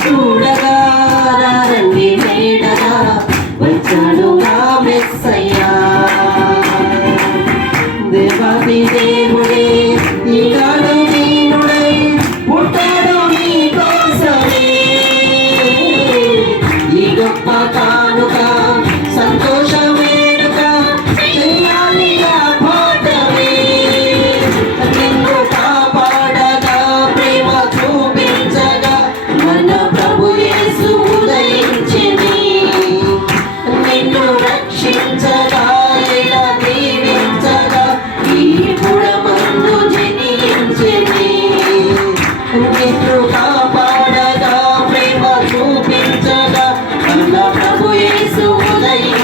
చూడగా రండి మేడగా వచ్చాడు నా మెస్సయ్యా. దేవాది దేవుడే ఈనాడు నీనుడై పుట్టాడు నీ 不愿意做我的英